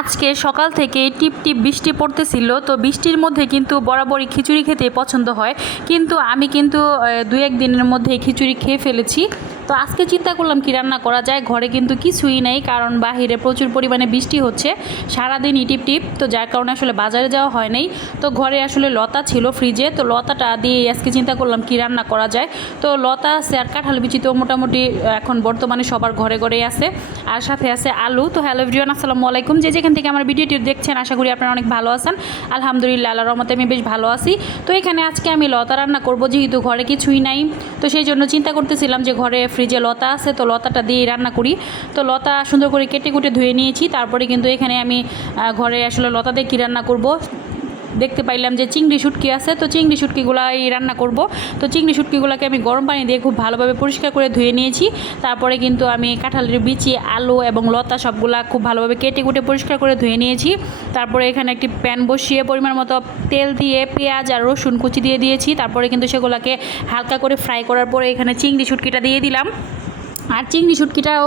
আজকে সকাল থেকে টিপ টিপ বৃষ্টি পড়তেছিল, তো বৃষ্টির মধ্যে কিন্তু বরাবরই খিচুড়ি খেতে পছন্দ হয়। কিন্তু আমি কিন্তু দু এক দিনের মধ্যে খিচুড়ি খেয়ে ফেলেছি। তো আজকে চিন্তা করলাম কি রান্না করা যায়। ঘরে কিন্তু কিছুই নেই, কারণ বাহিরে প্রচুর পরিমাণে বৃষ্টি হচ্ছে সারাদিন টিপ টিপ, তো যার কারণে আসলে বাজারে যাওয়া হয় নাই। তো ঘরে আসলে লতা ছিল ফ্রিজে, তো লতাটা দিয়ে আজকে চিন্তা করলাম কি রান্না করা যায়। তো লতা আছে আর কাঁঠাল বিচি তো মোটামুটি এখন বর্তমানে সবার ঘরে ঘরেই আছে, আর সাথে আছে আলু। তো হ্যালো এভরিওয়ান, আসসালামু আলাইকুম। যেখান থেকে আমার ভিডিওটি দেখছেন আশা করি আপনারা অনেক ভালো আছেন। আলহামদুলিল্লাহ, আল্লাহর রহমতে আমি বেশ ভালো আছি। তো এখানে আজকে আমি লতা রান্না করব, যেহেতু ঘরে কিছুই নাই। তো সেই জন্য চিন্তা করতেছিলাম যে ঘরে ফ্রিজে লতা আছে, তো লতাটা দিয়ে রান্না করি। তো লতা সুন্দর করে কেটে কুটে ধুয়ে নিয়েছি। তারপরে কিন্তু এখানে আমি ঘরে আসলে লতা দিয়ে কী রান্না করব, দেখতে পাইলাম যে চিংড়ি শুটকি আছে, তো চিংড়ি শুটকিগুলাই রান্না করব। তো চিংড়ি শুটকিগুলোকে আমি গরম পানি দিয়ে খুব ভালোভাবে পরিষ্কার করে ধুয়ে নিয়েছি। তারপরে কিন্তু আমি কাঁঠালের বিচি, আলু এবং লতা সবগুলা খুব ভালোভাবে কেটে কুটে পরিষ্কার করে ধুয়ে নিয়েছি। তারপরে এখানে একটি প্যান বসিয়ে পরিমাণ মতো তেল দিয়ে পেঁয়াজ আর রসুন কুচি দিয়ে দিয়েছি। তারপরে কিন্তু সেগুলোকে হালকা করে ফ্রাই করার পরে এখানে চিংড়ি শুটকিটা দিয়ে দিলাম। আর চিংড়ি শুটকিটাও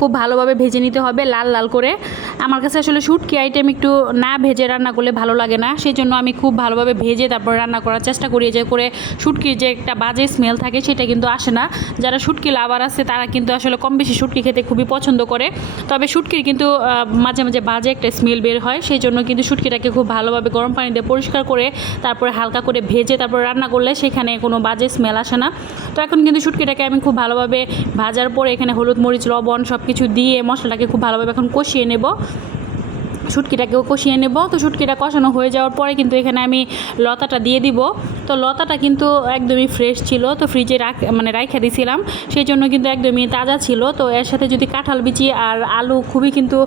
খুব ভালোভাবে ভেজে নিতে হবে লাল লাল করে। আমার কাছে আসলে শুটকি আইটেম একটু না ভেজে রান্না করলে ভালো লাগে না, সেই জন্য আমি খুব ভালোভাবে ভেজে তারপর রান্না করার চেষ্টা করি, যে করে শুটকির যে একটা বাজে স্মেল থাকে সেটা কিন্তু আসে না। যারা শুটকি লাভার আছে তারা কিন্তু আসলে কম বেশি শুটকি খেতে খুবই পছন্দ করে। তবে শুটকির কিন্তু মাঝে মাঝে বাজে একটা স্মেল বের হয়, সেই জন্য কিন্তু শুটকিটাকে খুব ভালোভাবে গরম পানি দিয়ে পরিষ্কার করে তারপরে হালকা করে ভেজে তারপর রান্না করলে সেখানে কোনো বাজে স্মেল আসে না। তো এখন কিন্তু শুটকিটাকে আমি খুব ভালোভাবে ভাজার পরে এখানে হলুদ মরিচ লবণ সব কিছু দিয়ে মশলাটাকে খুব ভালোভাবে এখন কষিয়ে নেব, শুটকিটাকেও কষিয়ে নেব। তো শুটকিটা কষানো হয়ে যাওয়ার পরে কিন্তু এখানে আমি লতাটা দিয়ে দিব। তো লতাটা কিন্তু একদমই ফ্রেশ ছিল, তো ফ্রিজে রাইখা দিয়েছিলাম, সেই জন্য কিন্তু একদমই তাজা ছিল। তো এর সাথে যদি কাঁঠাল বিচি আর আলু, খুবই কিন্তু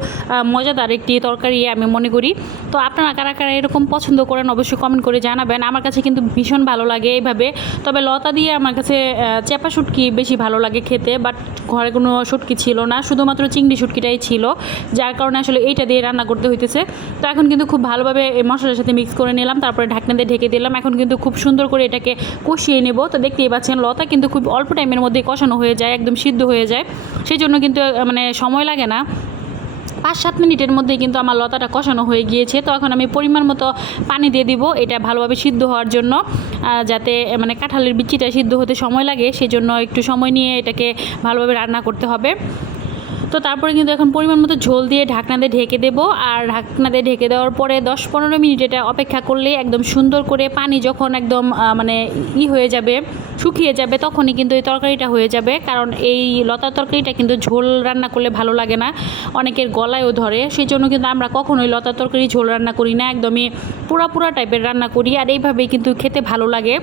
মজাদার একটি তরকারি আমি মনে করি। তো আপনারা কারা কারা এরকম পছন্দ করেন অবশ্যই কমেন্ট করে জানাবেন। আমার কাছে কিন্তু ভীষণ ভালো লাগে এইভাবে। তবে লতা দিয়ে আমার কাছে চেপা শুটকি বেশি ভালো লাগে খেতে, বাট ঘরে কোনো শুটকি ছিল না, শুধুমাত্র চিংড়ি শুটকিটাই ছিল, যার কারণে আসলে এইটা দিয়ে রান্না করতে হইতেছে। তো এখন কিন্তু খুব ভালোভাবে এই মশলার সাথে মিক্স করে নিলাম, তারপরে ঢাকনা দিয়ে ঢেকে দিলাম। এখন কিন্তু খুব সুন্দর করে এটাকে কষিয়ে নেব। তো দেখতেই পাচ্ছেন লতা কিন্তু খুব অল্প টাইমের মধ্যে কষানো হয়ে যায়, একদম সিদ্ধ হয়ে যায়, সেই জন্য কিন্তু সময় লাগে না। 5-7 মিনিটের মধ্যে কিন্তু আমার লতাটা কষানো হয়ে গিয়েছে। তো এখন আমি পরিমাণ মতো পানি দিয়ে দিব, এটা ভালোভাবে সিদ্ধ হওয়ার জন্য, যাতে কাঁঠালের বিচিটা সিদ্ধ হতে সময় লাগে, সেই জন্য একটু সময় নিয়ে এটাকে ভালোভাবে রান্না করতে হবে। তো তারপরে কিন্তু এখন পরিমাণ মতো ঝোল দিয়ে ঢাকনা দিয়ে ঢেকে দেবো। আর ঢাকনা দিয়ে ঢেকে দেওয়ার পরে 10-15 মিনিট এটা অপেক্ষা করলে একদম সুন্দর করে পানি যখন একদম হয়ে যাবে, শুকিয়ে যাবে, তখনই কিন্তু এই তরকারিটা হয়ে যাবে। কারণ এই লতার তরকারিটা কিন্তু ঝোল রান্না করলে ভালো লাগে না, অনেকের গলায়ও ধরে, সেই জন্য কিন্তু আমরা কখনোই লতার তরকারি ঝোল রান্না করি না, একদমই পুরা টাইপের রান্না করি। আর এইভাবেই কিন্তু খেতে ভালো লাগে।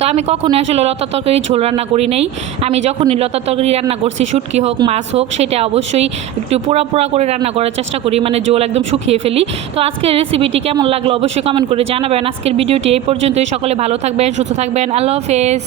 তো আমি কখনোই আসলে লতা তরকারি ঝোল রান্না করি নাই। আমি যখনই লতা তরকারি রান্না করছি, শুটকি হোক মাছ হোক, সেটা অবশ্যই একটু পোড়া করে রান্না করার চেষ্টা করি, ঝোল একদম শুকিয়ে ফেলি। তো আজকের রেসিপিটি কেমন লাগলো অবশ্যই কমেন্ট করে জানাবেন। আজকের ভিডিওটি এই পর্যন্তই। সকলে ভালো থাকবেন, সুস্থ থাকবেন। আল্লাহ হাফেজ।